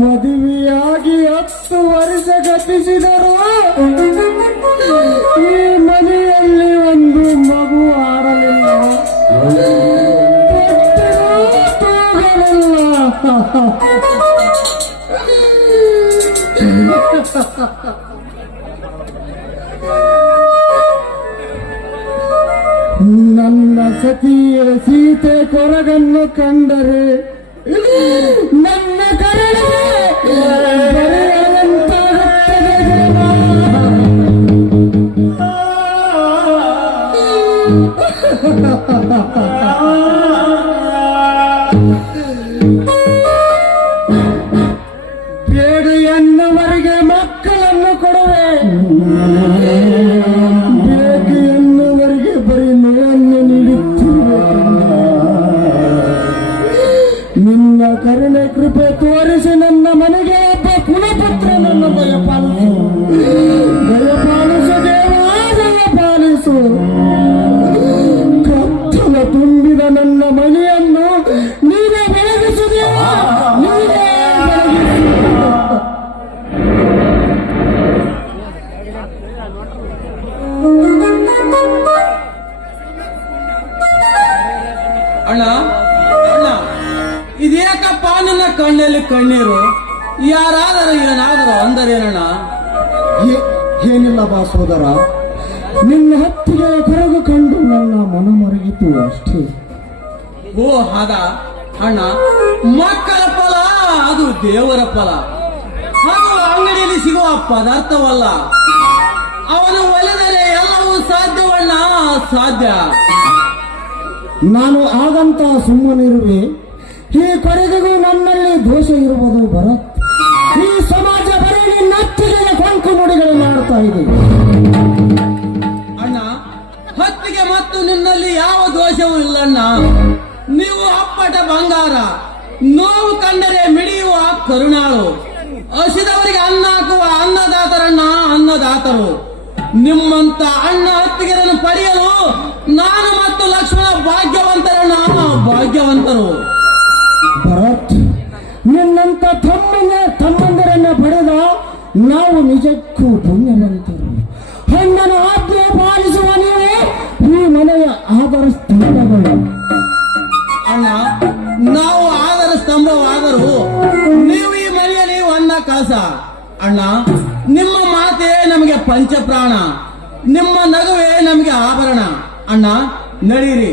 ಮದುವೆಯಾಗಿ ಹತ್ತು ವರ್ಷ ಗತಿಸಿದರು. ಈ ಮನೆಯಲ್ಲಿ ಒಂದು ಮಗು ಆಡಲಿಲ್ಲ ತೊಟ್ಟರೂ ಸತಿಯ ಸೀತೆ ಕೊರಗನ್ನು ಕಂಡರೆ ನನ್ನ ಬರೆಯುವಂತಾಗುತ್ತದೆ ದೇವ. ಬೇಡ ನಿನ್ನ ಕರುಣೆ ಕೃಪೆ ತೋರಿಸಿ ನನ್ನ ಮನೆಗೆ ಒಬ್ಬ ಕುಲಪುತ್ರನನ್ನು ದಯಪಾಲಿಸು ನಿನ್ನ ಕಣ್ಣಲ್ಲಿ ಕಣ್ಣೀರು. ಯಾರಾದರೂ ಏನಾದರೂ ಅಂದರೇನಣ್ಣ? ಏನಿಲ್ಲ ಬಾ ಸೋದರ. ನಿನ್ನ ಹತ್ತಿಗೆ ಕರಗು ಕಂಡು ನನ್ನ ಮನ ಮರಗಿತು ಅಷ್ಟೇ. ಓ ಹಾಗ. ಅಣ್ಣ ಮಕ್ಕಳ ಫಲ ಅದು ದೇವರ ಫಲ. ಹಾಗೂ ಅಂಗಡಿಯಲ್ಲಿ ಸಿಗುವ ಪದಾರ್ಥವಲ್ಲ. ಅವನು ಒಲಿದರೆ ಎಲ್ಲವೂ ಸಾಧ್ಯವಣ್ಣ? ಸಾಧ್ಯ. ನಾನು ಆಗಂತ ಸುಮ್ಮನಿರುವೆ. ಈ ಕೊರಗಿಗೂ ನನ್ನಲ್ಲಿ ದೋಷ ಇರುವುದು ಭರತ್ ಈ ಸಮಾಜ ಬರೀ ನಿನ್ನ ಹತ್ತಿಗೆ ಕೊಂಕು ಮುಡಿಗಳು ಮಾಡ್ತಾ ಇದೆ. ಅಣ್ಣ, ಹತ್ತಿಗೆ ಮತ್ತು ನಿನ್ನಲ್ಲಿ ಯಾವ ದೋಷವೂ ಇಲ್ಲಣ್ಣ. ನೀವು ಅಪ್ಪಟ ಬಂಗಾರ, ನೋವು ಕಂಡರೆ ಮಿಡಿಯುವ ಕರುಣಾಳು. ಹಸಿದವರಿಗೆ ಅನ್ನ ಹಾಕುವ ಅನ್ನದಾತರಣ್ಣ, ಅನ್ನದಾತರು. ನಿಮ್ಮಂತ ಅಣ್ಣ ಹತ್ತಿಗೆರನ್ನು ಪಡೆಯಲು ನಾನು ಮತ್ತು ಲಕ್ಷ್ಮಣ ಭಾಗ್ಯವಂತರಣ್ಣ, ಭಾಗ್ಯವಂತರು. ನಿನ್ನಂತ ತಮ್ಮನ ತಮ್ಮಂದರನ್ನ ಪಡೆದ ನಾವು ನಿಜಕ್ಕೂ ಪುಣ್ಯವಂತರು. ಹೆಣ್ಣನ ಆಜ್ಞೆ ಪಾಲಿಸುವ ನೀವು ಈ ಮನೆಯ ಆಧಾರ ಸ್ತಂಭಗಳು. ಅಣ್ಣ, ನಾವು ಆಧಾರ ಸ್ತಂಭವಾದರೂ ನೀವು ಈ ಮನೆಯಲ್ಲಿ ಒಂದ ಕಳಸ ಅಣ್ಣ, ನಿಮ್ಮ ಮಾತೆ ನಮಗೆ ಪಂಚಪ್ರಾಣ. ನಿಮ್ಮ ನಗುವೇ ನಮಗೆ ಆಭರಣ. ಅಣ್ಣ, ನಡೀರಿ.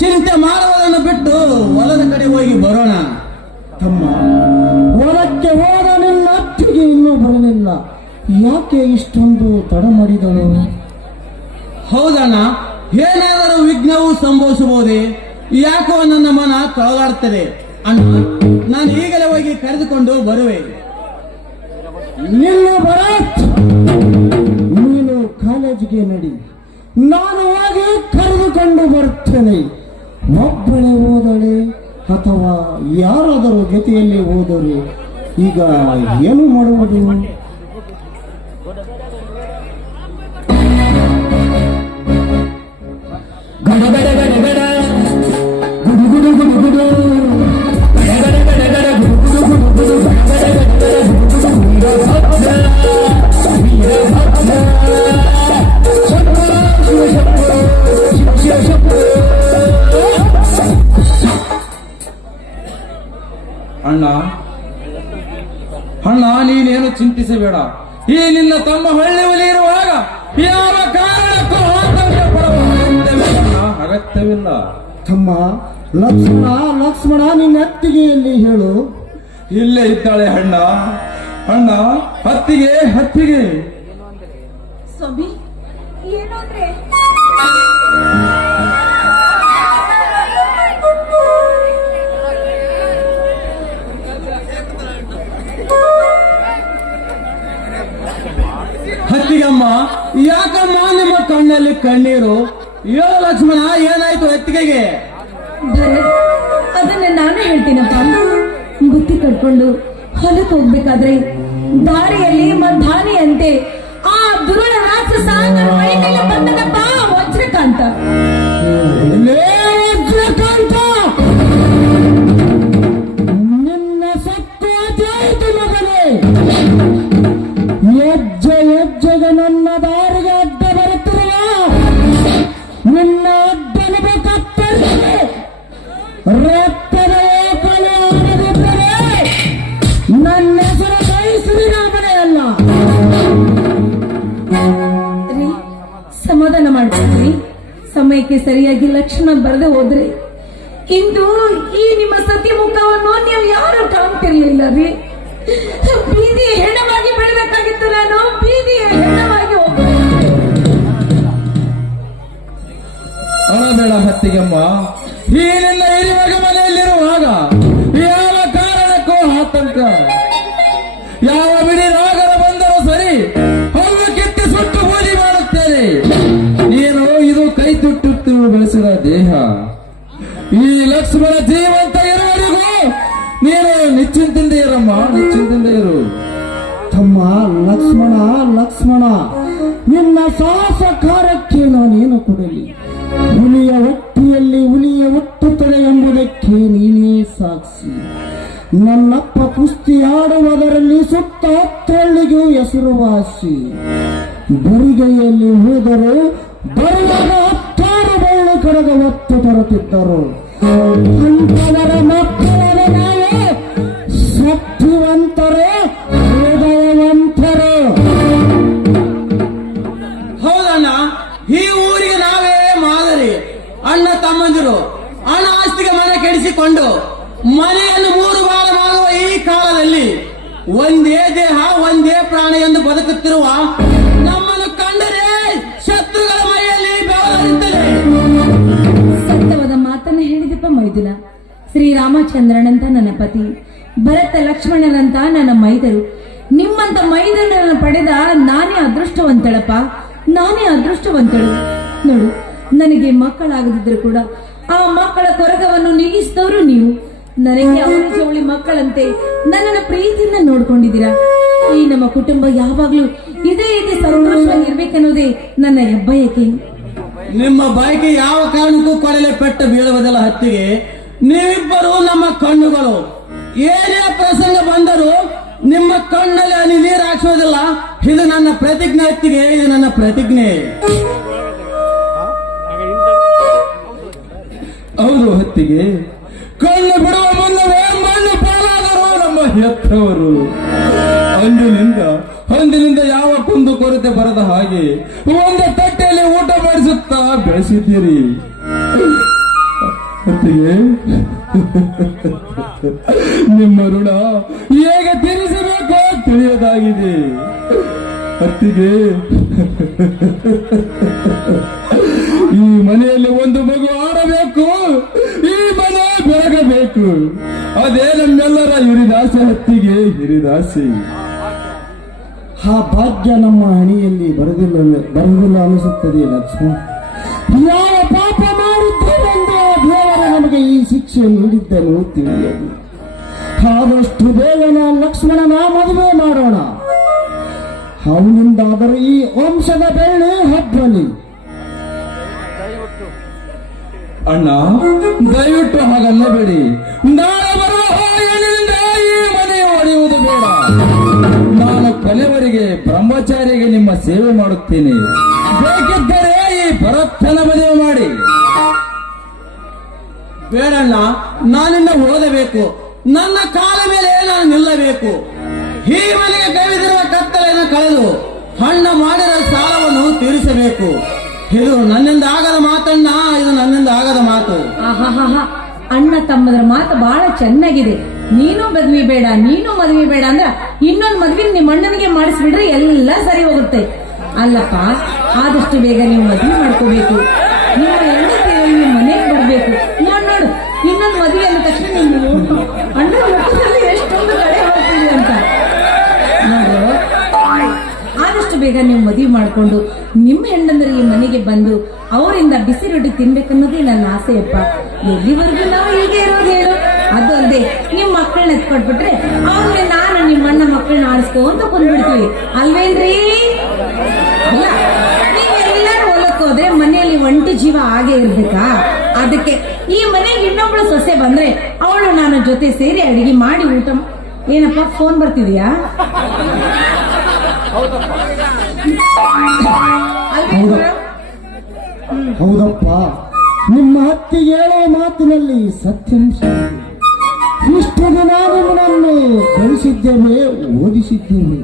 ಚಿಂತೆ ಮಾಡುವುದನ್ನು ಬಿಟ್ಟು ಹೊಲದ ಕಡೆ ಹೋಗಿ ಬರೋಣ. ತಮ್ಮ ಹೊರಕ್ಕೆ ಹೋದ ನಿನ್ನ ಅತ್ತಿಗೆ ಇನ್ನೂ ಬರಲಿಲ್ಲ. ಯಾಕೆ ಇಷ್ಟೊಂದು ತಡ ಮಾಡಿದಳು ಹೌದಣ್ಣ ಏನಾದರೂ ವಿಘ್ನವೂ ಸಂಭವಿಸಬಹುದೇ? ಯಾಕೋ ನನ್ನ ಮನ ತೊಳಗಾಡ್ತದೆ? ಅಣ್ಣ ನಾನು ಈಗಲೇ ಹೋಗಿ ಕರೆದುಕೊಂಡು ಬರುವೆ. ನಿನ್ನ ಭರತ್! ನೀನು ಕಾಲೇಜಿಗೆ ನಡಿ. ನಾನು ಹೋಗಿ ಕರೆದುಕೊಂಡು ಬರ್ತೇನೆ. ಒಬ್ಬಳೆ ಓದಳೆ ಅಥವಾ ಯಾರಾದರೂ ಜೊತೆಯಲ್ಲಿ ಹೋದರೆ ಈಗ ಏನು ಮಾಡುವುದು? ಗಡ ಅಣ್ಣ. ಅಣ್ಣ ನೀನೇನು ಚಿಂತಿಸಬೇಡ. ಈ ನಿನ್ನ ತಮ್ಮ ಹಳ್ಳಿ ಒಲಿ ಇರುವಾಗ ಯಾವ ಕಾರಣಕ್ಕೂ ಅಗತ್ಯವಿಲ್ಲ ಅಗತ್ಯವಿಲ್ಲ. ತಮ್ಮ ಲಕ್ಷ್ಮಣ ಲಕ್ಷ್ಮಣ ನಿನ್ನ ಅತ್ತಿಗೆ ಅತ್ತಿಗೆಯಲ್ಲಿ ಹೇಳು. ಇಲ್ಲೇ ಇದ್ದಾಳೆ ಅಣ್ಣ. ಅಣ್ಣ ಹತ್ತಿಗೆ ಹತ್ತಿಗೆ ಸ್ವಾಮಿ ಹತ್ತಿಗಮ್ಮ ಯಾಕಮ್ಮ ನಿಮ್ಮ ಕಣ್ಣಲ್ಲಿ ಕಣ್ಣೀರು? ಯೋ ಲಕ್ಷ್ಮಣ, ಏನಾಯ್ತು ಎತ್ತಿಗೆಗೆ? ಅದನ್ನ ನಾನೇ ಹೇಳ್ತೀನಪ್ಪ. ಬುತ್ತಿ ಕಟ್ಕೊಂಡು ಹೊಲಕ್ಕೆ ಹೋಗ್ಬೇಕಾದ್ರೆ ದಾರಿಯಲ್ಲಿ ಮಧ್ಯಾಹ್ನಿಯಂತೆ ಆ ದುರುಳ ರಾಕ್ಷಸ ವಜ್ರಕಾಂತ. ಸಮಯಕ್ಕೆ ಸರಿಯಾಗಿ ಲಕ್ಷಣ ಬರದೆ ಹೋದ್ರಿ, ಇಂದು ಈ ನಿಮ್ಮ ಸತಿ ಮುಖವನ್ನು ನೀವು ಯಾರು ಕಾಣ್ತಿರ್ಲಿಲ್ಲ ರೀ? ಬೀದಿಯ ಹೆಣವಾಗಿ ಬೆಳಬೇಕಾಗಿತ್ತು ನಾನು ಬೀದಿಯ ಹೆಣವಾಗಿ ಹೋಗ್ಬೇಕು. ಅಳಬೇಡ ಹತ್ತಿಗೆಮ್ಮ ಈ ನಿನ್ನ ಮನೆಯಲ್ಲಿರುವಾಗ ನಿನ್ನ ಸಾಹಸ ಕಾರ್ಯಕ್ಕೆ ನಾನೇನು ಕೊಡಲಿ. ಹುಲಿಯ ಹುಟ್ಟಿಯಲ್ಲಿ ಹುಲಿಯ ಹುಟ್ಟುತ್ತದೆ ಎಂಬುದಕ್ಕೆ ನೀನೇ ಸಾಕ್ಷಿ. ನನ್ನಪ್ಪ ಕುಸ್ತಿ ಆಡುವುದರಲ್ಲಿ ಸುತ್ತ ಹತ್ತಳ್ಳಿಗೂ ಹೆಸರುವಾಸಿ ಬರಿಗೈಯಲ್ಲಿ ಹೋದರು ಬರುವಾಗ ಹತ್ತಾರು ಬಳ್ಳಿ ಕಡೆಗೆ ಒತ್ತು ತರುತ್ತಿದ್ದರು. ಅಂತವರ ಮಕ್ಕಳ ಶಕ್ತಿವಂತರೇ, ಹೃದಯವಂತರು. ತಮ್ಮಂದಿರು ಹಣ ಆಸ್ತಿಗೆ ಮನೆ ಕೆಡಿಸಿಕೊಂಡು ಮನೆಯನ್ನು ಮೂರು ಬಾರ ಮಾಡುವ ಈ ಕಾಲದಲ್ಲಿ ಒಂದೇ ದೇಹ, ಒಂದೇ ಪ್ರಾಣ ಎಂದು ಬದುಕುತ್ತಿರುವ ನಮ್ಮನ್ನು ಕಂಡರೆ ಶತ್ರುಗಳ ಬೆವರಿರುತ್ತದೆ ಸತ್ಯವಾದ ಮಾತನ್ನ ಹೇಳಿದಪ್ಪ ಮೈದಿನ. ಶ್ರೀರಾಮಚಂದ್ರನಂತ ನನ್ನ ಪತಿ, ಭರತ ಲಕ್ಷ್ಮಣನಂತ ನನ್ನ ಮೈದರು. ನಿಮ್ಮಂತ ಮೈದನನ್ನು ಪಡೆದ ನಾನೇ ಅದೃಷ್ಟವಂತಳಪ್ಪ, ನಾನೇ ಅದೃಷ್ಟವಂತಳು. ನೋಡು ನನಗೆ ಮಕ್ಕಳಾಗದಿದ್ರು ಕೂಡ ಆ ಮಕ್ಕಳ ಕೊರಗವನ್ನು ನೀಗಿಸಿದವರು ನೀವು. ನನಗೆ ಜವಳಿ ಮಕ್ಕಳಂತೆ ನನ್ನನ್ನು ಪ್ರೀತಿಯಿಂದ ನೋಡ್ಕೊಂಡಿದ್ದೀರಾ? ಈ ನಮ್ಮ ಕುಟುಂಬ ಯಾವಾಗ್ಲೂ ಇದೇ ರೀತಿ ಸಂತೋಷವಾಗಿರ್ಬೇಕನ್ನೋದೇ ನನ್ನ ಹೆಬ್ಬಯಕೆ. ನಿಮ್ಮ ಬಯಕೆ ಯಾವ ಕಾರಣಕ್ಕೂ ಕೊಡಲೆ ಪೆಟ್ಟು ಬೀಳುವುದಿಲ್ಲ ಹತ್ತಿಗೆ. ನೀವಿಬ್ಬರು ನಮ್ಮ ಕಣ್ಣುಗಳು. ಏನೇ ಪ್ರಸಂಗ ಬಂದರೂ ನಿಮ್ಮ ಕಣ್ಣಲ್ಲಿ ನೀರು ಹಾಕ್ಸೋದಿಲ್ಲ ಇದು ನನ್ನ ಪ್ರತಿಜ್ಞೆ ಹತ್ತಿಗೆ, ಇದು ನನ್ನ ಪ್ರತಿಜ್ಞೆ. ಹೌದು ಹೊತ್ತಿಗೆ ಕಣ್ಣು ಬಿಡುವ ಮುನ್ನವೇ ಮಣ್ಣು ಪಾಲಾದರು ನಮ್ಮ ಹೆತ್ತವರು. ಅಂದಿನಿಂದ ಅಂದಿನಿಂದ ಯಾವ ಕುಂದು ಕೊರತೆ ಬರದ ಹಾಗೆ ಒಂದು ತಟ್ಟೆಯಲ್ಲಿ ಊಟ ಮಾಡಿಸುತ್ತಾ ಬೆಳೆಸಿದ್ದೀರಿ. ಹೊತ್ತಿಗೆ, ನಿಮ್ಮ ಋಣ ಹೇಗೆ ತೀರಿಸಬೇಕು ತಿಳಿಯದಾಗಿದೆ. ಹತ್ತಿಗೆ, ಈ ಮನೆಯಲ್ಲಿ ಒಂದು ಮಗು ಆಡಬೇಕು ಈ ಮನೆ ಬೆಳಗಬೇಕು. ಅದೇ ನಮ್ಮೆಲ್ಲರ ಹಿರಿದಾಸೆ, ಹತ್ತಿಗೆ ಹಿರಿದಾಸೆ. ಆ ಭಾಗ್ಯ ನಮ್ಮ ಹಣಿಯಲ್ಲಿ ಬರದಿಲ್ಲ ಬರುವುದಿಲ್ಲ ಅನಿಸುತ್ತದೆ ಲಕ್ಷ್ಮಣ? ಯಾವ ಪಾಪ ಮಾಡಿದ್ದೇವೆಂದು ದೇವರ ನಮಗೆ ಈ ಶಿಕ್ಷೆ ನೀಡಿದ್ದನು ತಿಳಿಯದು ಆದಷ್ಟು ದೇವನ ಲಕ್ಷ್ಮಣನ ಮದುವೆ ಮಾಡೋಣ. ಅವನಿಂದಾದರೂ ಈ ವಂಶದ ಬೆಳ್ಳಿ ಹಬ್ಬಲಿ. ಅಣ್ಣ, ದಯವಿಟ್ಟು ಹಾಗನ್ನಬೇಡಿ ನಾಳೆ ಬರುವ ಹಾಯನಿಂದ ಈ ಮನೆ ಒಡೆಯುವುದು ಬೇಡ. ನಾನು ಕೊನೆವರೆಗೆ ಬ್ರಹ್ಮಚಾರಿಗೆ ನಿಮ್ಮ ಸೇವೆ ಮಾಡುತ್ತೇನೆ. ಬೇಕಿದ್ದರೆ ಈ ಭರತನ ಮದುವೆ ಮಾಡಿ. ಬೇಡಣ್ಣ, ನಾನಿನ್ನ ಓದಬೇಕು. ನನ್ನ ಕಾಲ ಮೇಲೆ ನಾನು ನಿಲ್ಲಬೇಕು. ಈ ಮನೆಗೆ ಕವಿದಿರುವ ಕತ್ತಲೆಯನ್ನು ಕಳೆದು ಹಣ್ಣ ಮಾಡಿರೋ ಸಾಲವನ್ನು ತೀರಿಸಬೇಕು. ಇದು ನನ್ನಿಂದ ಆಗದ ಮಾತಣ್ಣ, ಇದು ನನ್ನಿಂದ ಆಗದ ಮಾತು. ಅಣ್ಣ ತಮ್ಮದ್ರ ಮಾತು ಬಹಳ ಚೆನ್ನಾಗಿದೆ. ನೀನು ಮದ್ವಿ ಬೇಡ, ನೀನು ಮದ್ವಿ ಬೇಡ ಅಂದ್ರ ಇನ್ನೊಂದು ಮದ್ವಿ ನಿಮ್ಮ ಅಣ್ಣನಿಗೆ ಮಾಡಿಸ್ಬಿಡ್ರೆ ಎಲ್ಲ ಸರಿ ಹೋಗುತ್ತೆ. ಅಲ್ಲಪ್ಪ, ಆದಷ್ಟು ಬೇಗ ನೀವು ಮದ್ವೆ ಮಾಡ್ಕೋಬೇಕು. ನಿಮ್ಮ ಹೆಂಡತಿ ನಿಮ್ಮ ಮನೆಗೆ ಬರ್ಬೇಕು. ನೋಡ್ ನೋಡು, ಇನ್ನೊಂದು ಮದ್ವೆ ಅಂದ ತಕ್ಷಣ ನೀವು ಅಣ್ಣನ ಮುಖದಲ್ಲಿ ಎಷ್ಟೊಂದು ಕಡೆ ಅಂತ. ನೋಡು, ಆದಷ್ಟು ಬೇಗ ನೀವು ಮದುವೆ ಮಾಡಿಕೊಂಡು ನಿಮ್ಮ ಹೆಣ್ಣಂದ್ರೆ ಈ ಮನೆಗೆ ಬಂದು ಅವರಿಂದ ಬಿಸಿ ರೊಟ್ಟಿ ತಿನ್ಬೇಕನ್ನೋದೇ ನನ್ನ ಆಸೆಯಪ್ಪ ಎಲ್ಲಿವರೆಗೂ ನಾವು ಹೀಗೆ ಇರೋದು ಹೇಳು. ಅದು ಅಲ್ಲದೆ ನಿಮ್ಮ ಮಕ್ಕಳನ್ನ ಎತ್ಕೊಟ್ಬಿಟ್ರೆ ಅವ್ರಿಗೆ ನಾನು ನಿಮ್ಮ ಅಣ್ಣ ಮಕ್ಕಳನ್ನ ಆಡಿಸ್ಕೊಂತ ಬಂದ್ಬಿಡ್ತೀವಿ. ಅಲ್ವೇನ್ರಿ ಅಲ್ಲ, ನೀವೆಲ್ಲರೂ ಹೊಲಕ್ಕೆ ಹೋದ್ರೆ ಮನೆಯಲ್ಲಿ ಒಂಟಿ ಜೀವ ಹಾಗೆ ಇರ್ಬೇಕಾ? ಅದಕ್ಕೆ ಈ ಮನೆಗೆ ಇನ್ನೊಬ್ಳು ಸೊಸೆ ಬಂದ್ರೆ ಅವಳು ನಾನು ಜೊತೆ ಸೇರಿ ಅಡಿಗೆ ಮಾಡಿ ಊಟ ಏನಪ್ಪ ಫೋನ್ ಬರ್ತಿದ್ಯಾ? ಹೌದಪ್ಪ. ನಿಮ್ಮ ಹತ್ತಿ ಹೇಳುವ ಮಾತಿನಲ್ಲಿ ಸತ್ಯಾಂಶ. ಇಷ್ಟು ದಿನ ನಿಮ್ಮನ್ನು ಬೆಳೆಸಿದ್ದೇವೆ ಓದಿಸಿದ್ದೇವೆ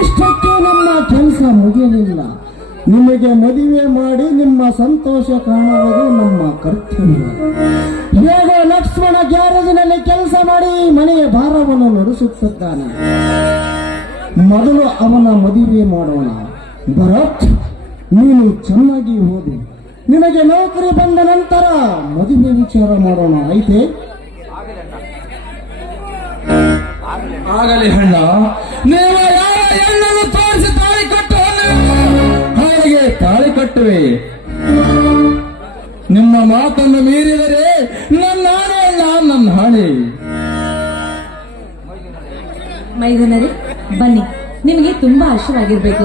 ಇಷ್ಟಕ್ಕೆ ನಮ್ಮ ಕೆಲಸ ಮುಗಿಯಲಿಲ್ಲ. ನಿಮಗೆ ಮದುವೆ ಮಾಡಿ ನಿಮ್ಮ ಸಂತೋಷ ಕಾಣುವುದು ನಮ್ಮ ಕರ್ತವ್ಯ. ಹೇಗೋ ಲಕ್ಷ್ಮಣ ಗ್ಯಾರೇಜಿನಲ್ಲಿ ಕೆಲಸ ಮಾಡಿ ಮನೆಯ ಭಾರವನ್ನು ನಡೆಸುತ್ತಿದ್ದಾನೆ. ಮೊದಲು ಅವನ ಮದುವೆ ಮಾಡೋಣ. ಭರತ್, ನೀನು ಚೆನ್ನಾಗಿ ಓದಿ. ನಿನಗೆ ನೌಕರಿ ಬಂದ ನಂತರ ಮದುವೆ ವಿಚಾರ ಮಾಡೋಣ ಐತೆ ಆಗಲಿ ಹಣ್ಣ ನೀವು ಹೆಣ್ಣನ್ನು ತೋರಿಸಿ ತಾಳಿ ಕಟ್ಟು ಹಾಗೆ ತಾಳಿ ಕಟ್ಟುವೆ. ನಿಮ್ಮ ಮಾತನ್ನು ಮೀರಿದರೆ ನನ್ನ ಹಾಳೆ ನಾನು ನನ್ನ ಹಾಳೆ ಮೈದನರೇ. ಬನ್ನಿ ನಿಮಗೆ ತುಂಬಾ ಹರ್ಷವಾಗಿರ್ಬೇಕು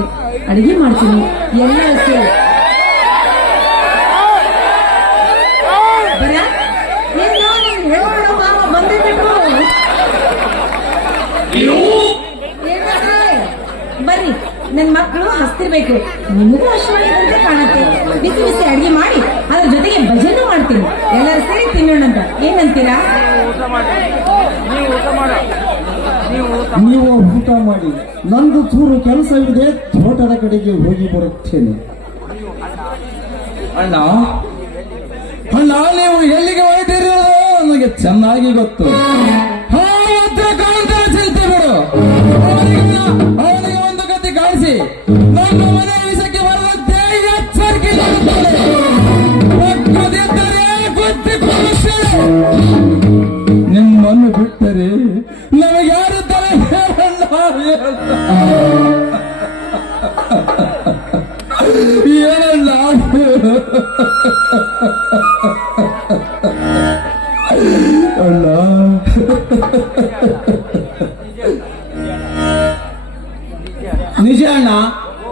ಅಡಿಗೆ ಮಾಡ್ತೀನಿ. ಎಲ್ಲ ಸೇರಿ. ಬರ? ಏನೋ ನಿನ್ ಹೇಳ್ಬಿಡು ಮಾವ, ಬಂದೇ ಬಿಟ್ರು. ಏನಾದ್ರೆ? ಬರ್ರಿ ನನ್ ಮಕ್ಕಳು ಹಸ್ತಿರ್ಬೇಕು. ನಿಮಗೂ ಹಸಿವಾಗಿದಂತೆ ಕಾಣುತ್ತೆ. ಬಿಸಿ ಬಿಸಿ ಅಡಿಗೆ ಮಾಡಿ ಅದ್ರ ಜೊತೆಗೆ ಭಜನೆ ಮಾಡ್ತೀನಿ. ಎಲ್ಲರೂ ಸೇರಿ ತಿನ್ನೋಣ ತಿನ್ನೋಣಂತ. ಏನಂತೀರಾ? ನೀವು ಊಟ ಮಾಡಿ. ನಂದು ಚೂರು ಕೆಲಸವಿದೆ ತೋಟದ ಕಡೆಗೆ ಹೋಗಿ ಬರುತ್ತೇನೆ. ಅಣ್ಣ ಅಣ್ಣ ನೀವು ಎಲ್ಲಿಗೆ ಹೊರಟಿರೋ ನನಗೆ ಚೆನ್ನಾಗಿ ಗೊತ್ತು. ಅವನಿಗೆ ಒಂದು ಗತಿ ಕಾಣಿಸಿ.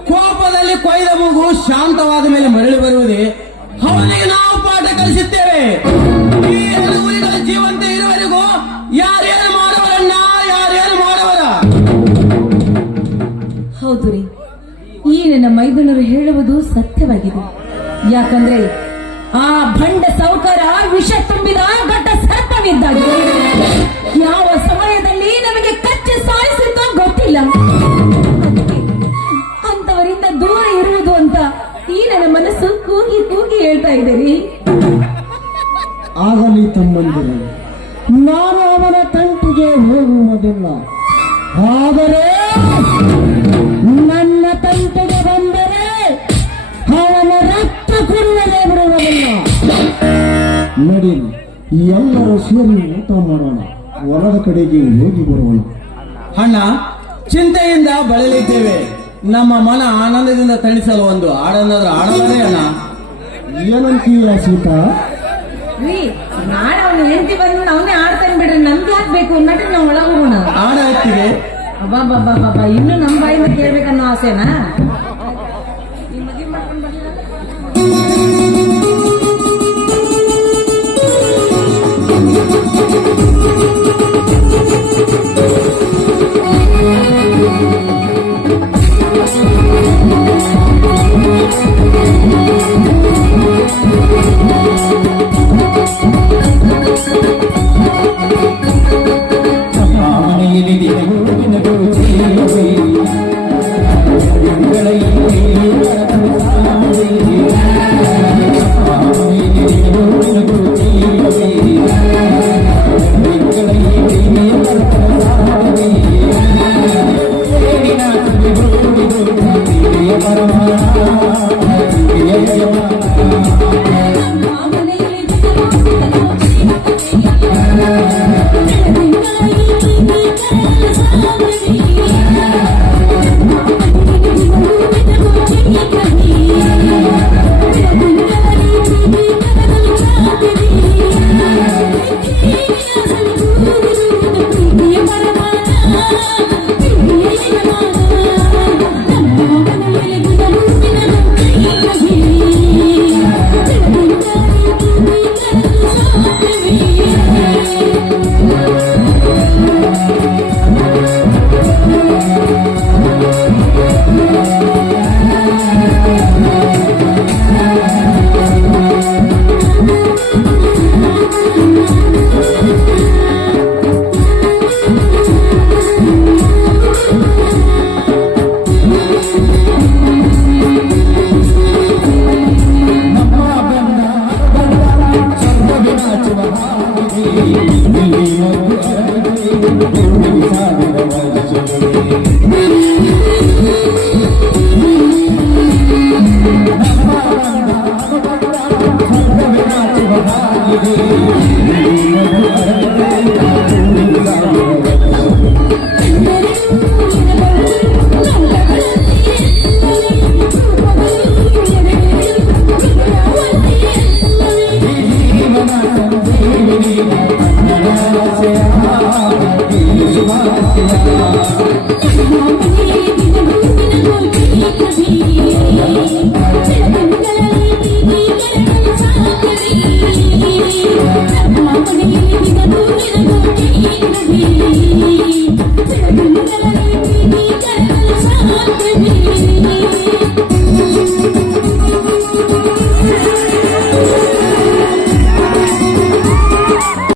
ಕೋಪದಲ್ಲಿ ಕೊಯ್ದ ಮಗು ಶಾಂತವಾದ ಮೇಲೆ ಮರಳಿ ಬರುವುದೇ, ಅವನಿಗೆ ನಾವು ಪಾಠ ಕಲಿಸುತ್ತೇವೆ. ಜೀವಂತ ಇರುವವರೆಗೂ ಯಾರೇನು ಮಾಡವರನ್ನ, ಯಾರೇನು ಮಾಡುವರ? ಹೌದು ರೀ. ಈ ನನ್ನ ಮೈದನರು ಹೇಳುವುದು ಸತ್ಯವಾಗಿದೆ. ಯಾಕಂದ್ರೆ ಆ ಬಂಡ ಸೌಕರ ವಿಷ ತುಂಬಿದ ಗಡ್ಡ ಸರ್ಪವಿದ್ದಾಗ ಯಾವ ಸಮಯದಲ್ಲಿ ಹೇಳ್ತಾ ಇದೆ ಆಗಲಿ ತಮ್ಮಂದಿರು, ನಾನು ಅವನ ತಂಟಿಗೆ ಹೋಗುವುದಿಲ್ಲ. ಆದರೆ ನನ್ನ ತಂಟಿಗೆ ಬಂದರೆ ಅವನ ರಕ್ತ ಕುಡಿಯದೆ ಬಿಡುವುದಿಲ್ಲ. ನಡಿ, ಎಲ್ಲರೂ ಸೇರಿ ಊಟ ಮಾಡೋಣ. ಹೊರದ ಕಡೆಗೆ ಹೋಗಿ ಬರೋಣ. ಅಣ್ಣ, ಚಿಂತೆಯಿಂದ ಬಳಲಿದ್ದೇವೆ. ನಮ್ಮ ಮನ ಆನಂದದಿಂದ ತಣಿಸಲು ಒಂದು ಹಾಡನ್ನಾದ್ರೂ ಹಾಡೋದೇ ಅಣ್ಣ. ಏನಂತೀಯ ಸೀತಾ ರೀ ನಾಳೆ ಅವನ ಹೆಂಡತಿ ಬಂದು ಅವನೇ ಆಡ್ತಾನೆ ಬಿಡ್ರಿ ನಮ್ಗೆ ಹಾಕ್ಬೇಕು ನಡ್ರಿ ನಾವು ಒಳಗೆ ಹೋಗೋಣ. ಆಡ ಹತ್ತಿಗೆ ಅಬ್ಬಬ್ಬಬ್ಬಬ್ಬ ಇನ್ನು ನಮ್ಮ ಬಾಯಿಂದ ಕೇಳ್ಬೇಕನ್ನೋ ಆಸೆನಾ? ಮನೆಯಲ್ಲಿ ದಿನವೂ Yeah.